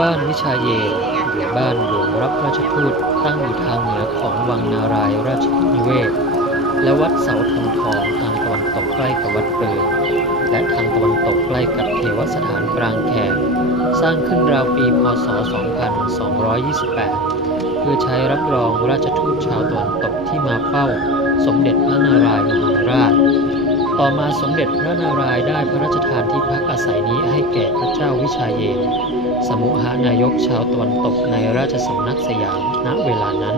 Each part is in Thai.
บ้านวิชาเยหรือบ้านหลวงรับราชทูตตั้งอยู่ทางเหนือของวังนารายราชนิเวศ และวัดเสาธงทองทางตะวันตกใกล้กับวัดเปิลและทางตะวันตกใกล้กับเทวสถานปรางแขกสร้างขึ้นราวปีพศ 2228 เพื่อใช้รับรองราชทูตชาวตะวันตกที่มาเฝ้า สมเด็จพระนารายณ์มหาราช ต่อมาสมเด็จพระนารายณ์ได้พระราชทานที่พักอาศัย แก่พระเจ้าวิชาเยน สมุหานายกชาวตะวันตกในราชสำนักสยามณเวลานั้น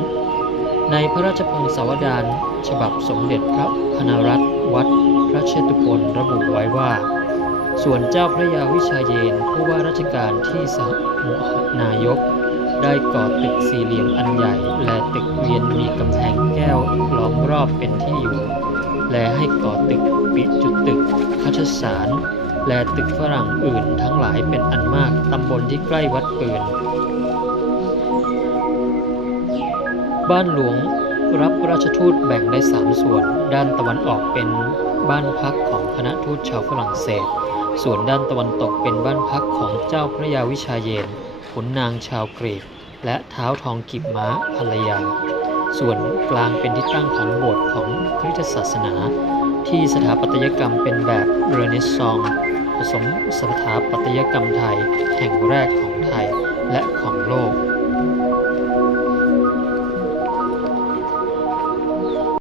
ในพระราชพงศาวดารฉบับสมเด็จพระพนรัตน์วัดพระเชตุพนระบุไว้ว่า ส่วนเจ้าพระยาวิชาเยนผู้ว่าราชการที่สมุหนายก ได้ก่อตึกสี่เหลี่ยมอันใหญ่และตึกเวียนมีกำแพงแก้วล้อมรอบเป็นที่อยู่และให้ก่อตึกปิดจุดตึกคัชสาร และตึกฝรั่งอื่นทั้งหลายเป็นอันมากตำบลที่ใกล้วัดปืน บ้านหลวงรับราชทูตแบ่งได้สามส่วน ด้านตะวันออกเป็นบ้านพักของคณะทูตชาวฝรั่งเศส ส่วนด้านตะวันตกเป็นบ้านพักของเจ้าพระยาวิชาเยนขุนนางชาวกรีก และเท้าทองกิบม้าภรรยา ส่วนกลางเป็นที่ตั้งของโบสถ์ของคริสตศาสนา ที่สถาปัตยกรรมเป็นแบบเรเนซองส์ ผสมสถาปัตยกรรมไทยแห่งแรกของไทยและของโลก